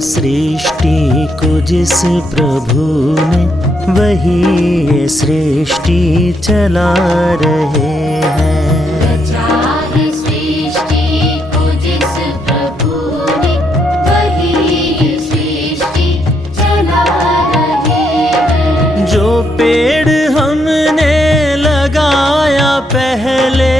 सृष्टि को जिस प्रभु ने, वही ये सृष्टि चला रहे हैं। रचा है सृष्टि को जिस प्रभु ने, वही ये सृष्टि चला रहे हैं। जो पेड़ हमने लगाया पहले,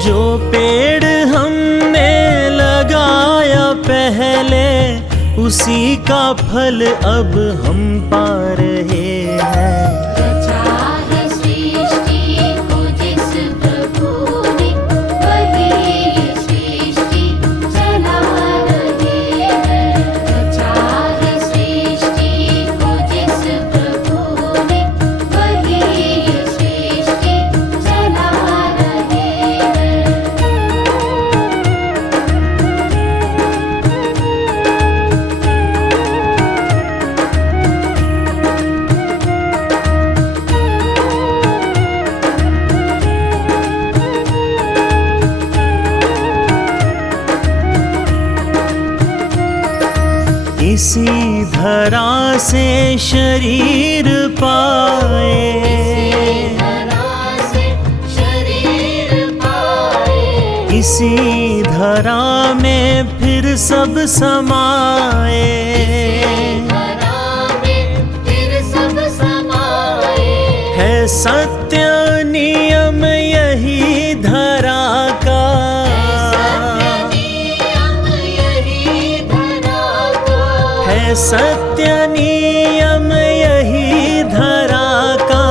जो पेड़ हमने लगाया पहले, उसी का फल अब हम पा रहे हैं। रचा है सृष्टि को जिस प्रभु ने, वही ये सृष्टि चला रहे हैं। रचा है सृष्टि को जिस प्रभु ने, वही ये सृष्टि चला रहे हैं। इसी धरा से शरीर पाए, इसी धरा में फिर सब समाए। है सत्य नियम यही धरा का, है सत्य नियम यही धरा का।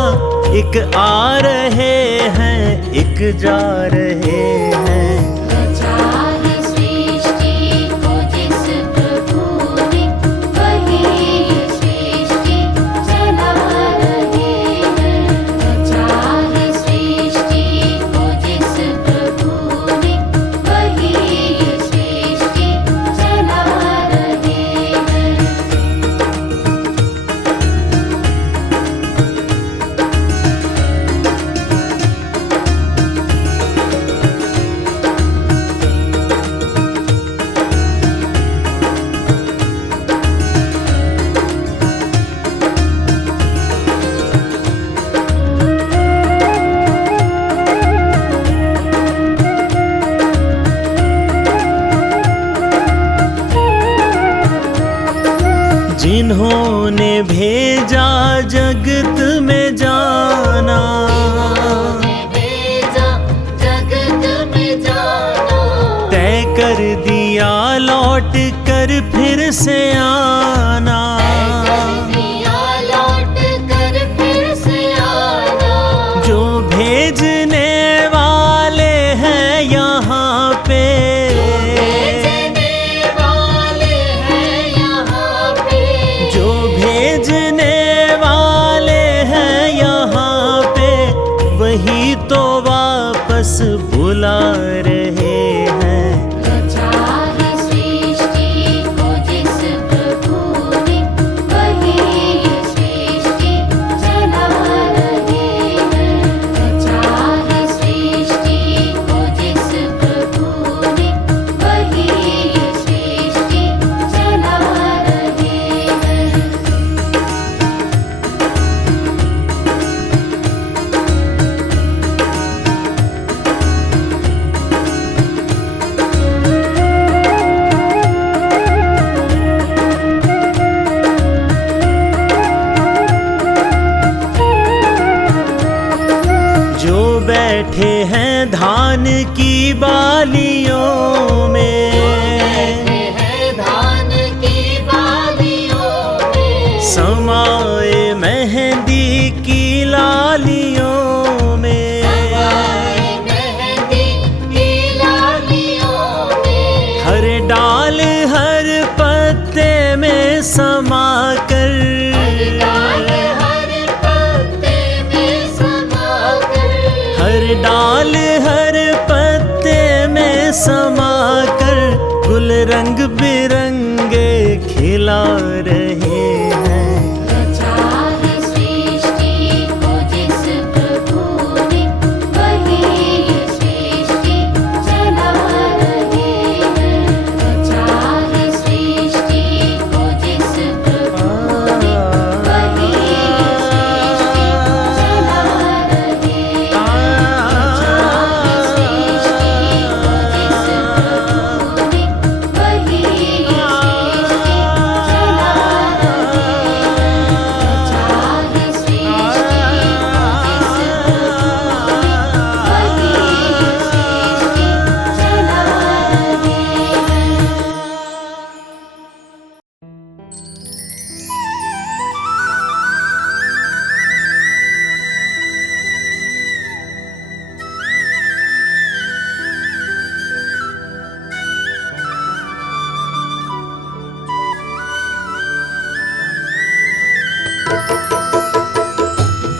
एक आ रहे हैं, एक जा रहे हैं। रचा है सृष्टि को जिस प्रभु ने, वही ये सृष्टि चला रहे हैं। रचा है सृष्टि को जिस प्रभु ने, वही ये सृष्टि चला रहे हैं। जिन्होंने भेजा जगत में जाना, तय कर दिया लौट कर फिर से आना। जो भेजने वाले हैं यहाँ पे, जो भेजने वाले हैं यहाँ पे, वही तो वापस बुला रहे हैं। रचा है सृष्टि को जिस प्रभु ने, वही ये सृष्टि चला रहे हैं। रचा है सृष्टि को जिस प्रभु ने, वही ये सृष्टि चला रहे हैं। जो बैठे हैं धान की बालियों में, समाए मेहंदी की लालियों में। हर डाल हर पत्ते में समा कर, हर डाल हर पत्ते में समा कर, गुल रंग बिरंगे खिला रहे हैं। रचा है सृष्टि को जिस प्रभु ने, वही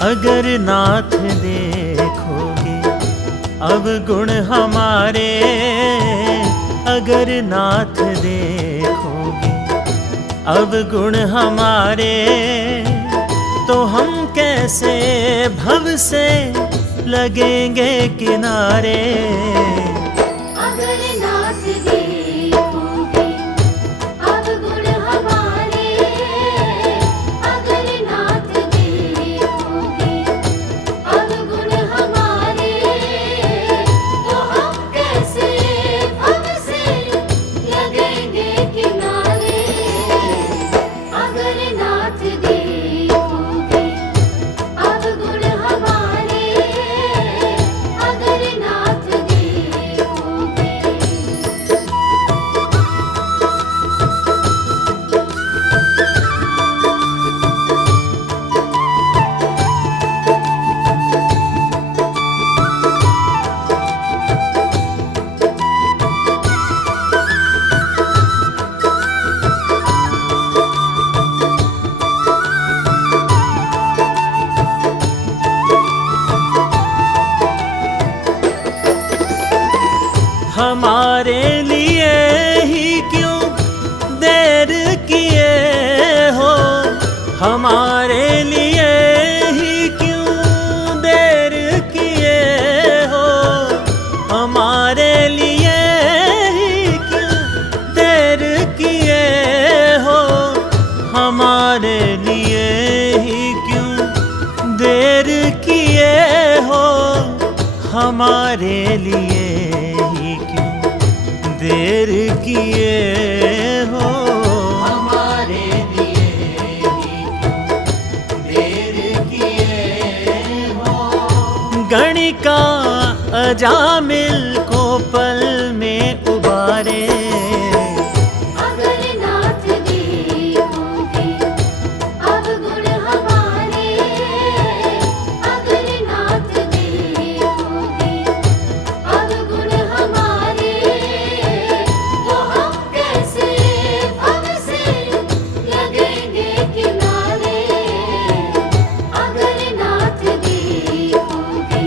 अगर नाथ देखोगे अवगुण हमारे, अगर नाथ देखोगे अवगुण हमारे, तो हम कैसे भव से लगेंगे किनारे। अगर नाथ देखोगे अवगुण हमारे, अगर नाथ देखोगे अवगुण हमारे, तो हम कैसे भव से लगेंगे किनारे। अगर नाथ देखोगे अवगुण हमारे, अगर नाथ देखोगे। हमारे लिए ही क्यों देर किए हो, हमारे लिए ही क्यों देर किए हो, हमारे लिए ही क्यों देर किए हो, हमारे लिए ही क्यों देर किए हो, हमारे लिए ही क्यों देर किए हो, हमारे लिए ही क्यों देर किए हो। गणिका अजामिल को पल में उबारे, अगर नाथ देखोगे अवगुण हमारे, अगर नाथ देखोगे अवगुण हमारे, तो हम कैसे भव से लगेंगे किनारे। अगर नाथ देखोगे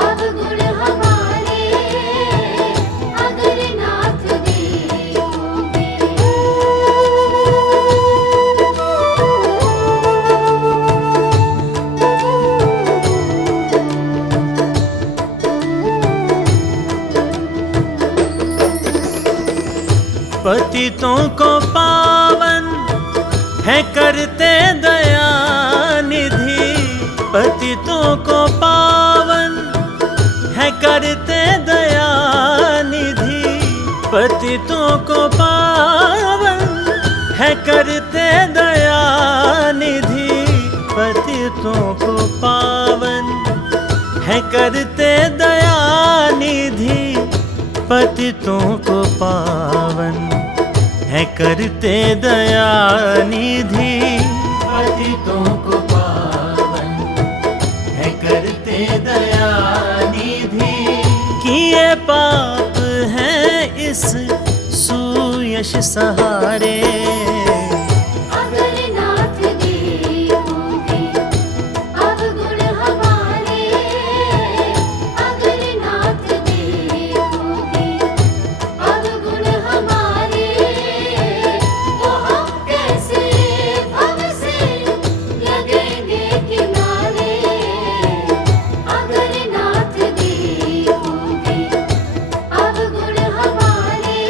अवगुण हमारे, अगर नाथ देखोगे। पतितों को पावन है करते दया निधि, पतितों को पावन है करते दया निधि, पतितों को पावन है करते दया निधि, पतितों को पावन है करते दया निधि, पतितों को पावन है करते दया निधि, पतितों को पावन है करते दया निधि। किए पाप हैं इस सुयश सहारे, अगर नाथ देखोगे अवगुण हमारे, अगर नाथ देखोगे अवगुण हमारे, तो हम कैसे भव से लगेंगे किनारे। अगर नाथ देखोगे अवगुण हमारे,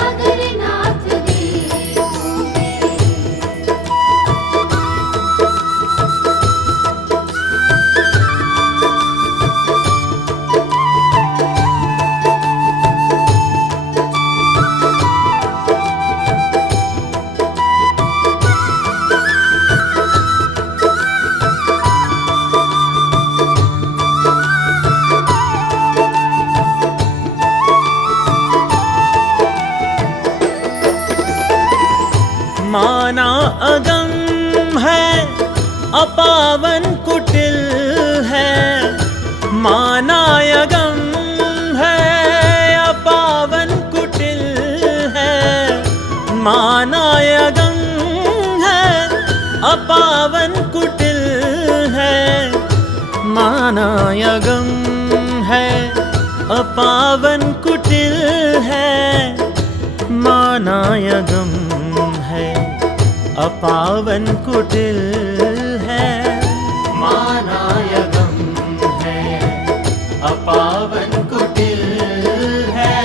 अगर नाथ देखोगे। माना अगम है अपावन कुटिल है, माना अगम है अपावन कुटिल है, माना अगम है अपावन कुटिल मानायगम है, अपावन कुटिल है, मानायगम है, अपावन कुटिल है, मानायगम है, अपावन कुटिल है।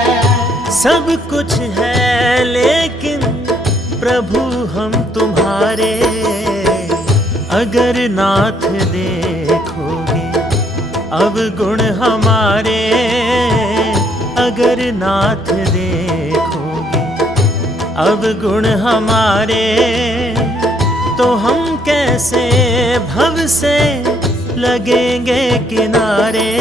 सब कुछ है लेकिन प्रभु हम तुम्हारे, अगर नाथ देखोगे अवगुण हमारे, अगर नाथ देखोगे अवगुण हमारे, तो हम कैसे भव से लगेंगे किनारे।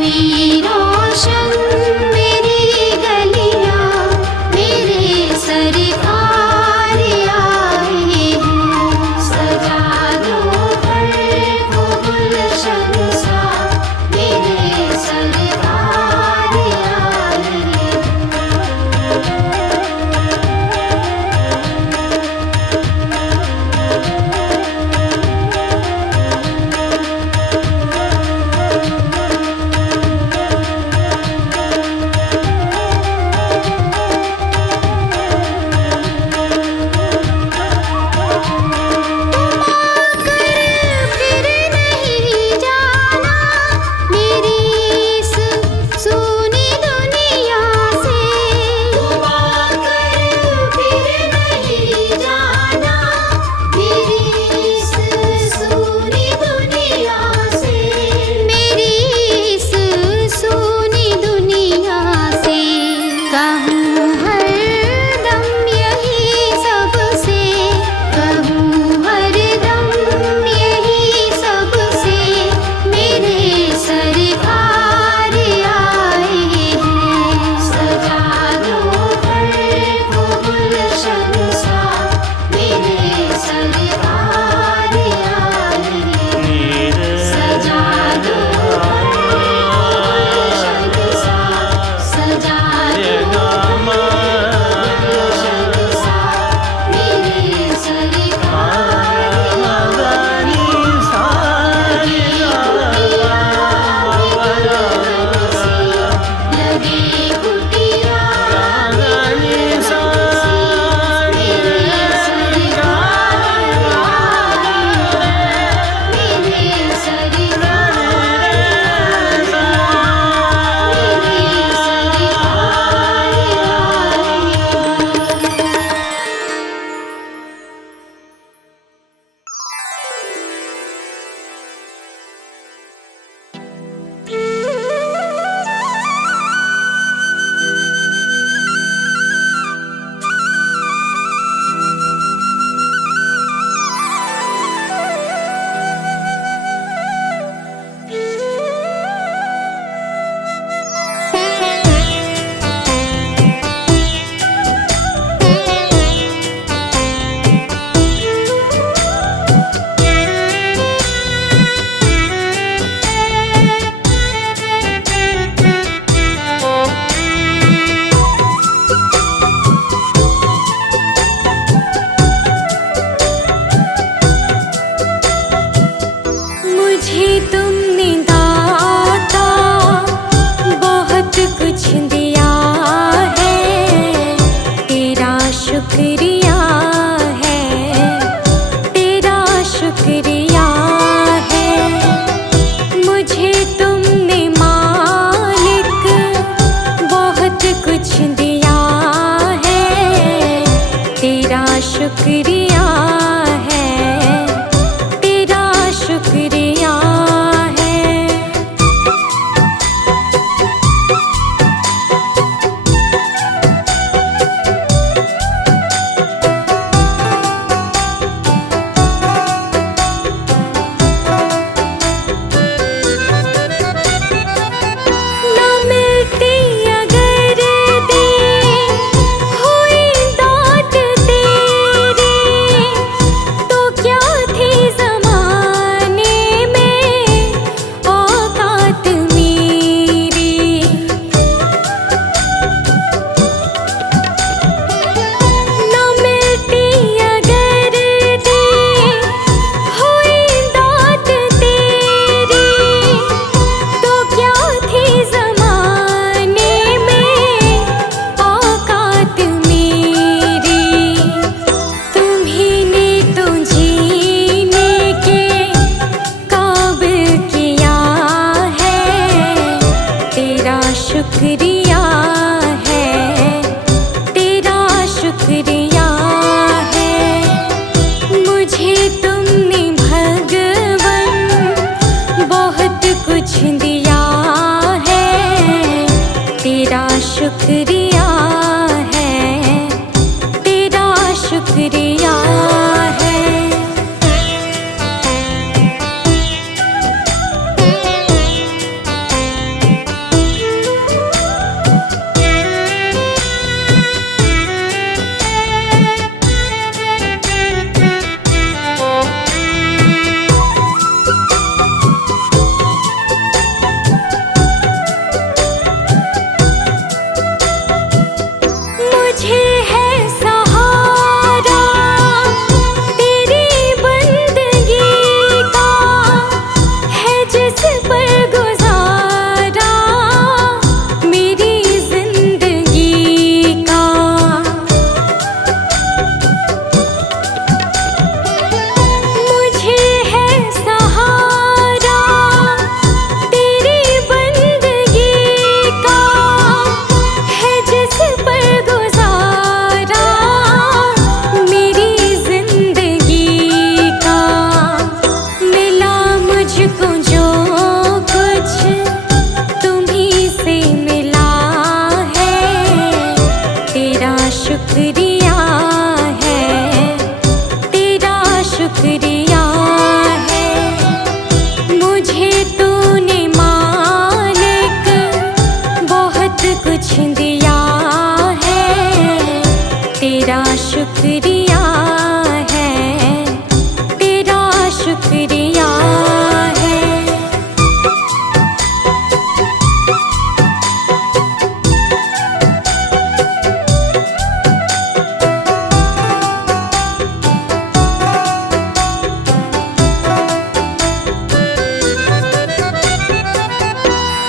वीर शुक्रिया है, तेरा शुक्रिया है। मुझे है सहारा तेरी बंदगी का, है जिस पर गुजारा मेरी जिंदगी का। मुझे है सहारा तेरी बंदगी का, है जिस पर गुजारा मेरी जिंदगी का। मिला मुझको जो कुछ तुम्हीं से मिला है, तेरा शुक्रिया है, तेरा शुक्रिया है। मुझे तूने मालिक बहुत कुछ दिया है, तेरा शुक्रिया है, तेरा शुक्रिया है।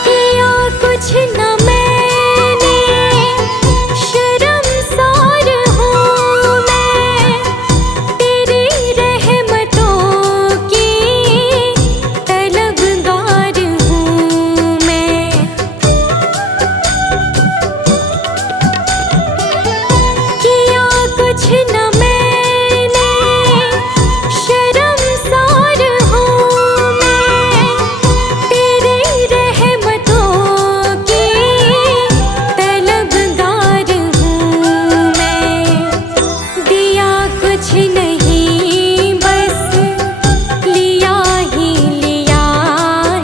किया कुछ न मैंने, शर्मसार हूँ मैं, तेरी रहमतों की तलबगार हूँ मैं। किया कुछ न मैंने, शर्मसार हूँ मैं, तेरी रहमतों की तलबगार हूँ मैं। दिया कुछ नहीं बस लिया ही लिया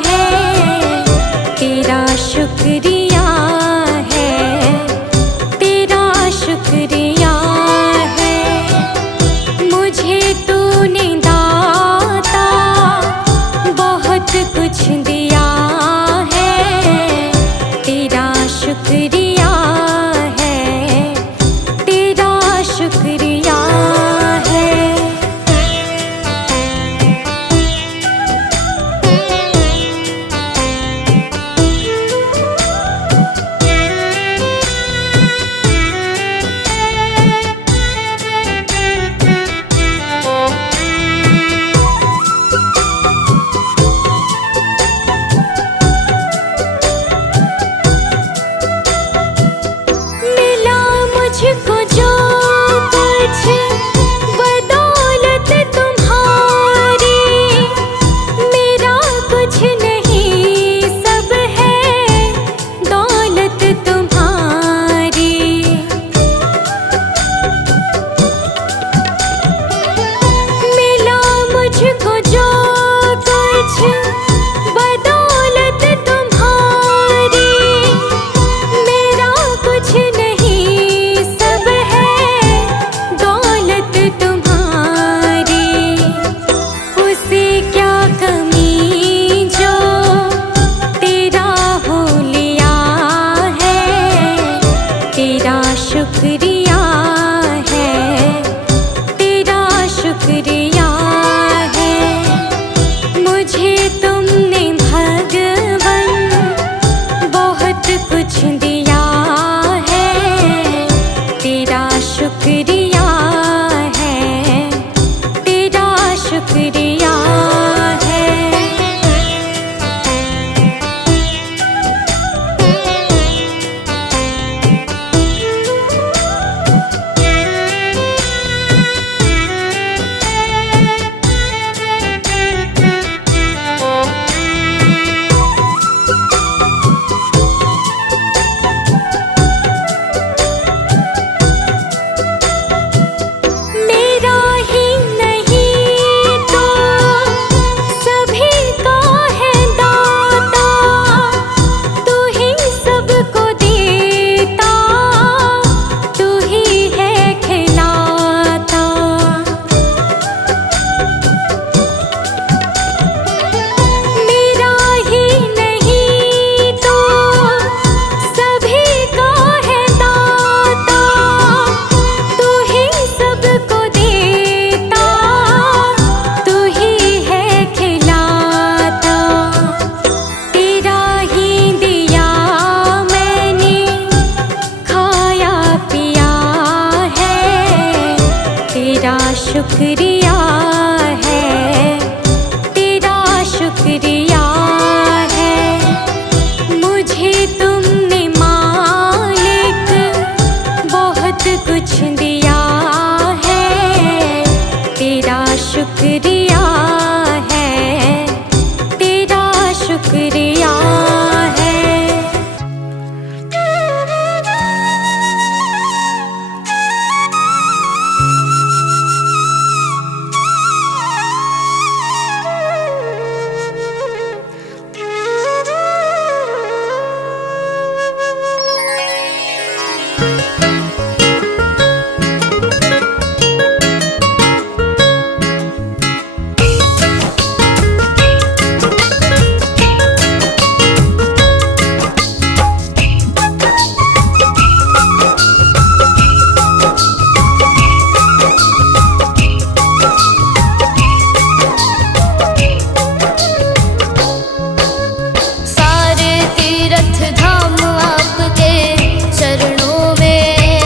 है, तेरा शुक्रिया है, तेरा शुक्रिया है। मुझे तूने दाता बहुत कुछ दिया है, तेरा शुक्रिया है, तेरा शुक्रिया है। मिला मुझको जो कुछ बदौलत तुम्हारी, मेरा कुछ नहीं सब है दौलत तुम्हारी। मिला मुझको जो कुछ बदौलत तुम्हारी, मेरा कुछ नहीं सब शुक्रिया है, तेरा शुक्रिया है। मुझे तुमने मालिक बहुत कुछ दिया है, तेरा शुक्रिया है, तेरा शुक्रिया है। सारे तीर्थ धाम आपके चरणों में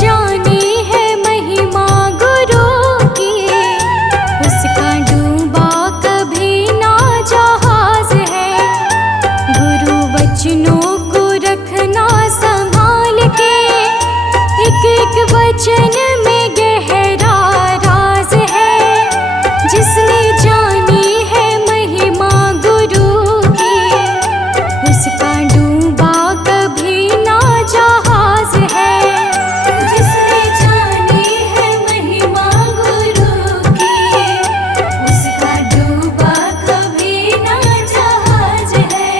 जानी है महिमा गुरु की, उसका डूबा कभी ना जहाज है। गुरु वचनों को रखना संभाल के, एक एक वचन में गहरा राज है। जिसने जानी है महिमा गुरु की, उसका डूबा कभी ना जहाज है। जिसने जानी है महिमा गुरु की, उसका डूबा कभी ना जहाज है।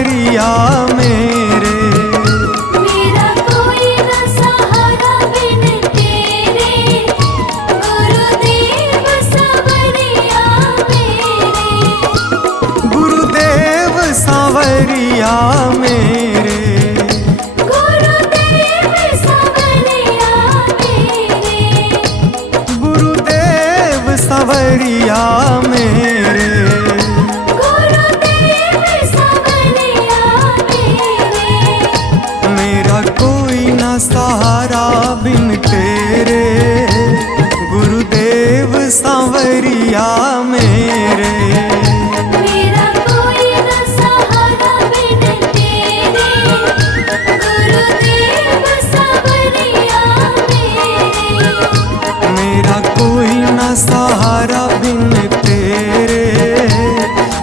सांवरिया मेरे। मेरा कोई न सहारा बिन तेरे, गुरुदेव सांवरिया मेरे। गुरुदेव सांवरिया मेरे। गुरुदेव सांवरिया मेरे। गुरुदेव सांवरिया मेरे। गुरुदेव सांवरिया मेरे। मेरा कोई ना सहारा बिन तेरे, गुरुदेव सांवरिया मेरे। मेरा कोई न सहारा बिन तेरे, गुरुदेव सांवरिया मेरे। मेरा कोई ना सहारा बिन तेरे,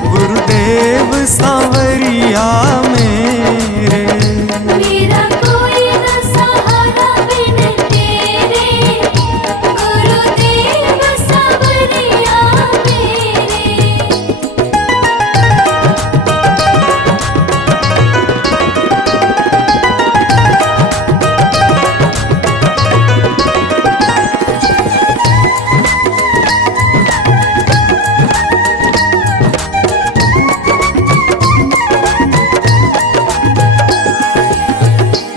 गुरुदेव सांवरिया मेरे। मेरा कोई न सहारा बिन तेरे, गुरुदेव सांवरिया मेरे।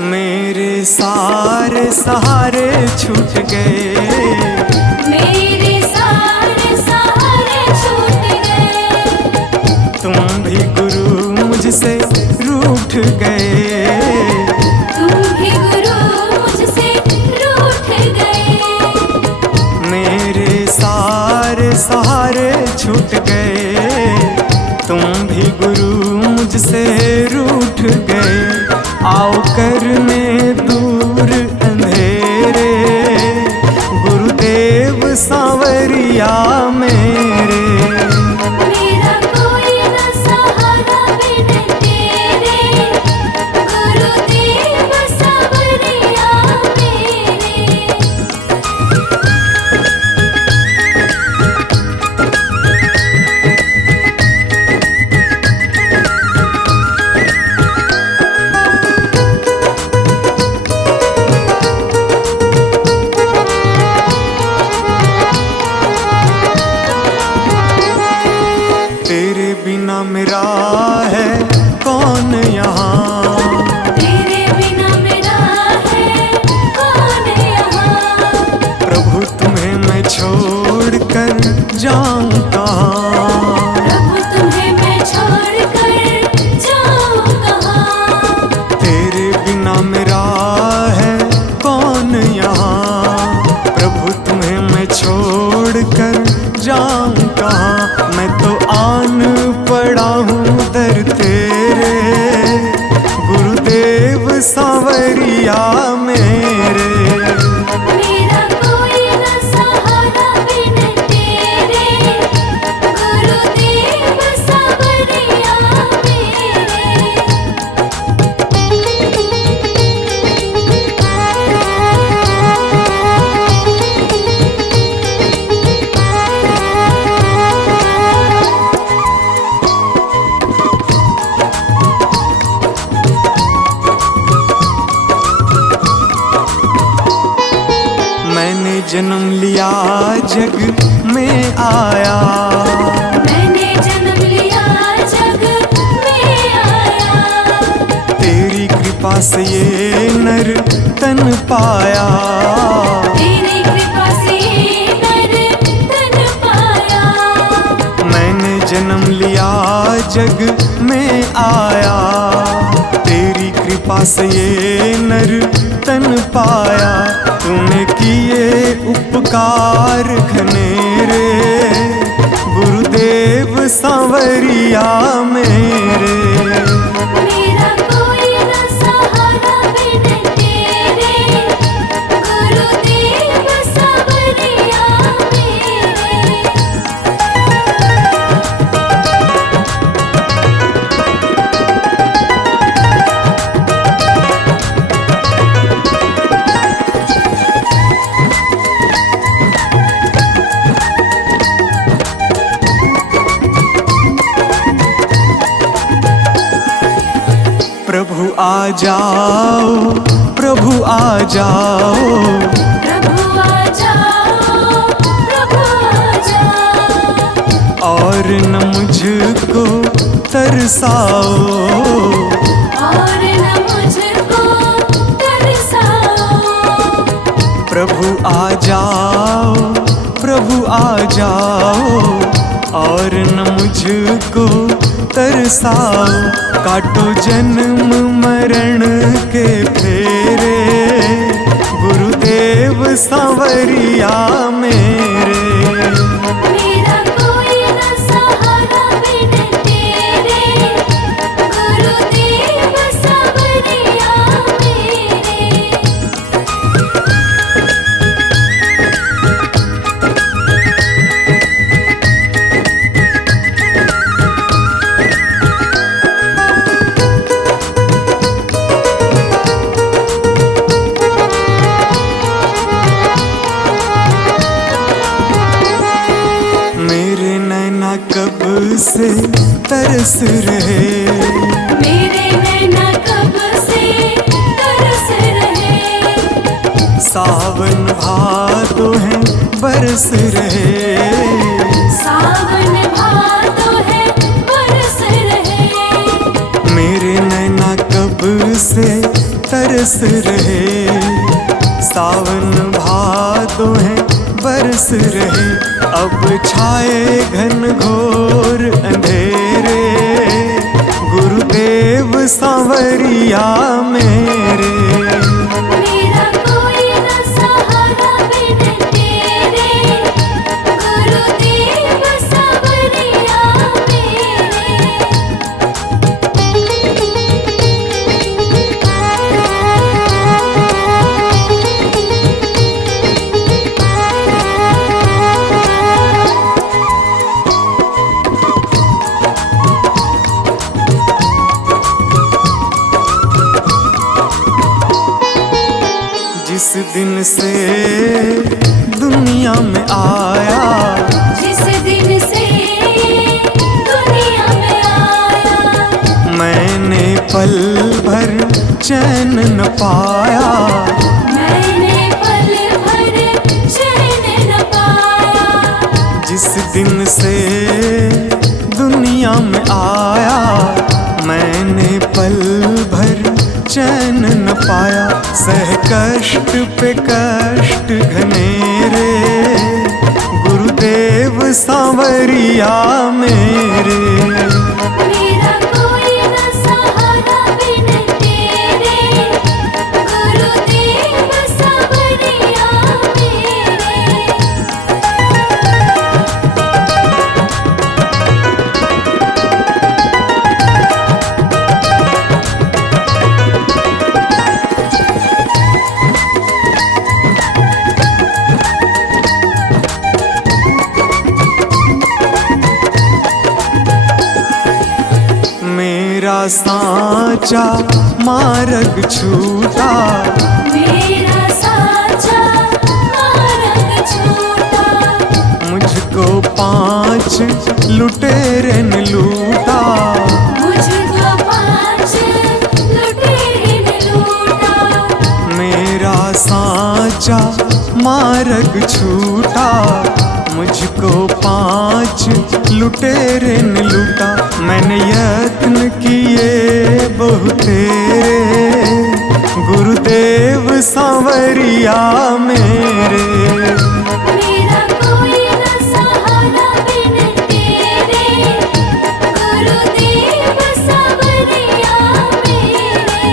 मेरे सारे सहारे छूट गए, मेरे सारे सहारे छूट गए। तुम भी गुरु मुझसे रूठ गए। तुम भी गुरु मुझसे रूठ गए। मेरे सारे सहारे छूट गए, तुम भी गुरु मुझसे रूठ गए। आओ करने दूर अंधेरे, गुरुदेव सांवरिया मेरे। मेरा कोई न सहारा बिन तेरे, गुरुदेव सांवरिया मेरे। तेरे बिना मेरा है कौन यहाँ, तेरे बिना मेरा है कौन यहाँ। प्रभु तुम्हें मैं छोड़ कर जाऊं कहाँ। प्रभु तुम्हें मैं छोड़ कर जाऊं कहाँ। तेरे बिना मेरा है कौन यहाँ, प्रभु तुम्हें मैं छोड़ कर जाऊं कहाँ। मैं तो आन पड़ा हूँ दर तेरे, गुरुदेव सांवरिया मेरे। मेरा कोई न सहारा बिन तेरे, गुरुदेव सांवरिया मेरे। मैंने जन्म लिया जग में आया, मैंने जन्म लिया जग में आया। तेरी कृपा से ये नर तन पाया। तेरी कृपा से नर तन पाया। मैंने जन्म लिया जग में आया, तेरी कृपा से ये नर तन पाया। तूने किए उपकार घनेरे, गुरुदेव सांवरिया मेरे। मेरा कोई न सहारा बिन तेरे, गुरुदेव सांवरिया मेरे। प्रभु आ जाओ, प्रभु आ जाओ, प्रभु आ जाओ, प्रभु आ जाओ। और न मुझको तरसाओ, और न मुझको तरसाओ। प्रभु आ जाओ, प्रभु आ जाओ, और न मुझको तरसाओ। काटो जन्म मरण के फेरे, गुरुदेव सांवरिया मेरे। मेरा कोई न सहारा बिन तेरे, गुरुदेव सांवरिया मेरे। मेरे नैना कब से तरस रहे, मेरे नैना कब से तरस रहे। सावन भादो है बरस रहे, सावन भादो है बरस रहे। मेरे नैना कब से तरस रहे। सावन भादो है बरस रहे। अब छाए घन घोर अंधेरे, गुरुदेव सांवरिया मेरे। मेरा कोई न सहारा बिन तेरे, गुरुदेव सांवरिया जिस दिन से दुनिया में आया, जिस दिन से दुनिया में आया। मैंने पल भर चैन न पाया। मैंने पल भर चैन न पाया। जिस दिन से दुनिया में आया, मैंने पल भर चैन न पाया। सह कष्ट पे कष्ट घनेरे, गुरुदेव सांवरिया मेरे। मेरा कोई न सहारा बिन तेरे, गुरुदेव सांवरिया मेरे। मेरा सांचा मार्ग छूटा, मेरा साचा मार्ग छूटा। मुझको 5 लुटेरे ने लूटा। मुझको 5 लुटेरे ने लूटा। मेरा सांचा मार्ग छूटा, मुझको 5 लुटेरे ने लूटा। मैंने यत्न किए बहुतेरे, गुरुदेव सांवरिया मेरे। मेरा कोई न सहारा बिन तेरे, गुरुदेव सांवरिया मेरे।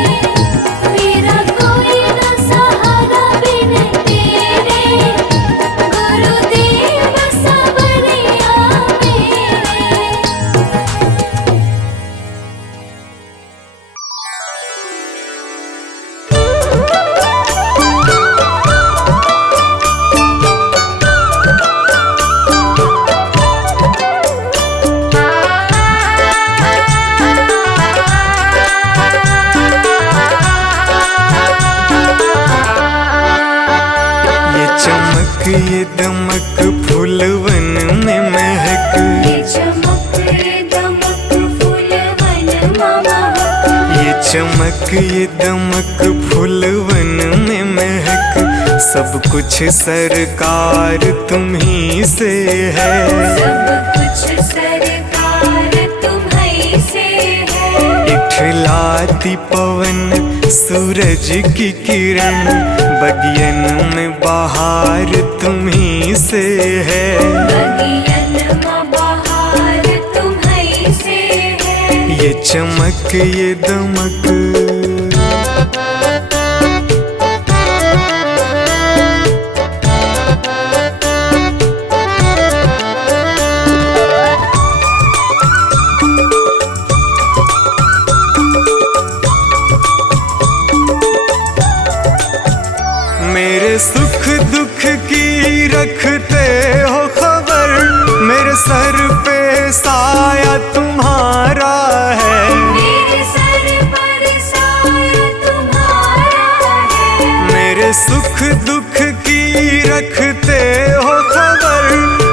मेरा कोई न सहारा बिन तेरे, गुरुदेव सांवरिया मेरे। चमक ये दमक फूलवन में महक, सब कुछ सरकार तुम्ही से है। सब कुछ सरकार तुम्हीं से है। इठलाती पवन सूरज की किरण, बगियन में बहार तुम्ही से है। बगियन में बहार तुम्हीं से है। ये चमक ये दमक मेरे सुख दुख की रखते हो खबर, मेरे सर पे साया तुम्हारा है। मेरे सर पर साया तुम्हारा है। मेरे सुख दुख की रखते हो खबर,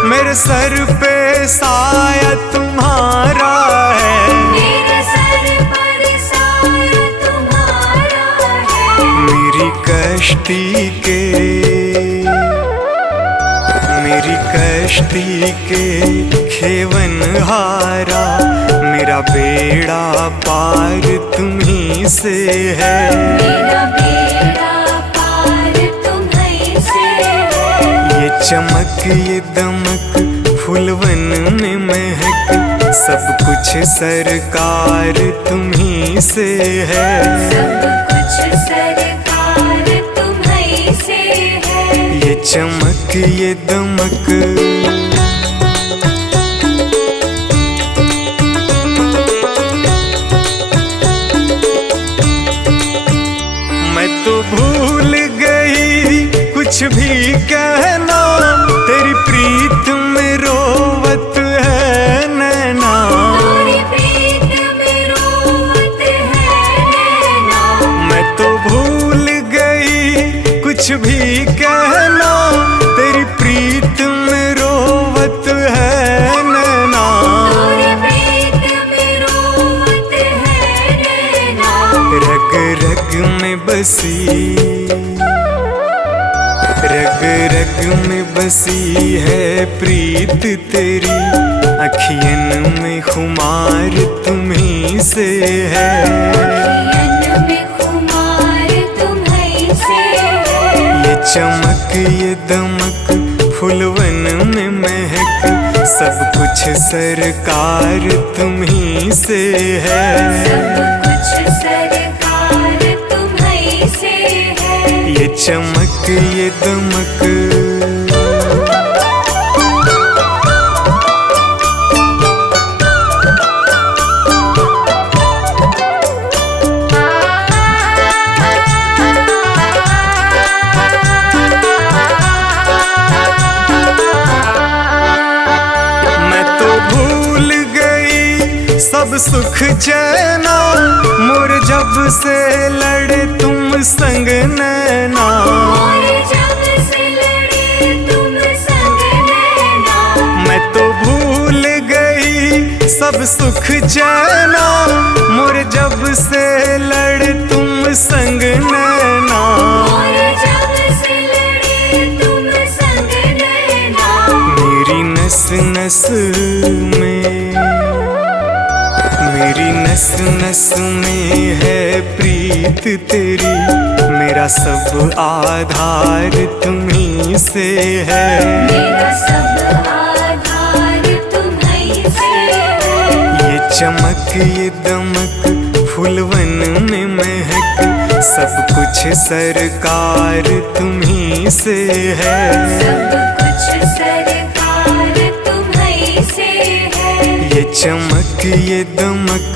मेरे सर पे साया तुम्हारा है। मेरे सर पर साया तुम्हारा है। मेरी कश्ती के खेवन हारा, मेरा बेड़ा पार तुम्ही से है। मेरा बेड़ा पार तुम्हीं से है। ये चमक ये दमक फूलवन में महक, सब कुछ सरकार तुम्ही से है। सब कुछ सरकार तुम्हीं से है। ये चमक ये दमक मैं तो भूल गई कुछ भी कहना, तेरी प्रीत में रोवत है नैना। तेरी प्रीत में रोवत है नैना। मैं तो भूल गई कुछ भी कहना, तेरी प्रीत में रोवत है नैना। तेरी प्रीत में रोवत है नैना। रग रग में बसी, रग रग में बसी है प्रीत तेरी, अखियन में खुमार तुम्ही से है। अखियन में खुमार तुम्हीं से है। ये चमक ये दमक फूलवन में महक, सब कुछ सरकार तुम्ही से है। सब कुछ सरकार तुम्हीं से है। ये चमक ये दमक मैं तो भूल गई सब सुख चैना, मोर जब से लड़े तुम संग नैना। और जब से लड़े तुम संग नैना। मैं तो भूल गई सब सुख चैना, मोर जब से लड़े तुम संग नैना। और जब से लड़े तुम संग नैना। मेरी नस नस में, मेरी नस नस में है प्रीत तेरी, मेरा सब आधार तुम्ही से है। मेरा सब आधार तुम्हीं से है। ये चमक ये दमक फूलवन में महक, सब कुछ सरकार तुम्ही से है। सब कुछ सरकार तुम्हीं से है। ये चमक ये दमक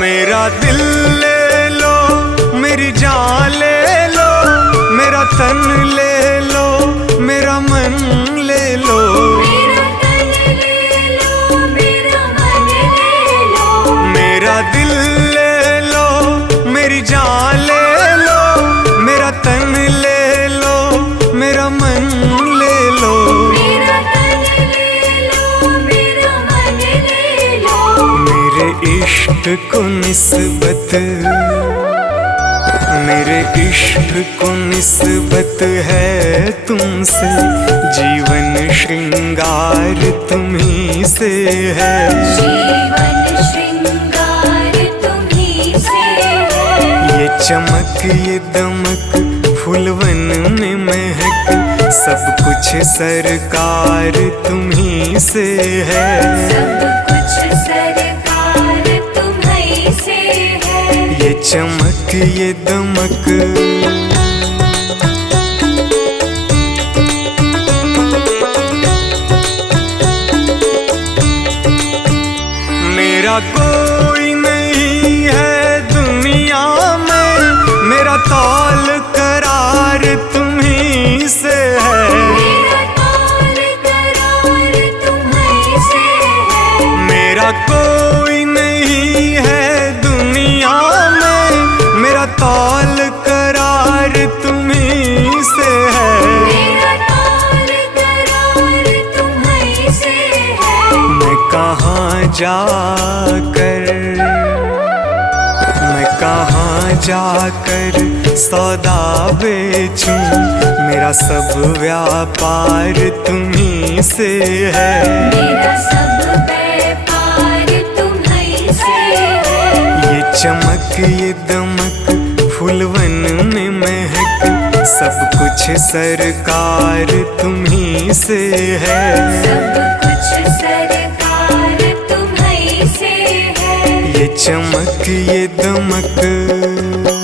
मेरा दिल ले लो, मेरी जान ले लो, मेरा तन ले लो, मेरा मन ले लो। मेरा तन ले लो, मेरा मन ले मेरे इश्क को निस्बत, मेरे इश्क को निस्बत है तुमसे, जीवन श्रृंगार तुम्ही से है। जीवन श्रृंगार तुम्ही से है। ये चमक ये दमक फूलवन में महक, सब कुछ सरकार तुम्ही से है। सब कुछ सरकार तुम्ही से है। ये चमक ये दमक, मेरा कोई नहीं है दुनिया में, मेरा तौल करार तुम्ही से है। मेरा तौल करार तुम्ही से है। मेरा कोई नहीं है दुनिया में, मेरा तौल करार तुम्ही से है। मेरा तौल करार तुम्ही से है। मैं कहाँ जाकर, मैं कहाँ जाकर सौदा बेचूं, मेरा सब व्यापार तुम्ही से है। मेरा सब व्यापार तुम्ही से है। ये चमक ये दमक फूलवन में महक, सब कुछ सरकार तुम्ही से है। सब कुछ सरकार तुम्ही से है। ये चमक ये दमक।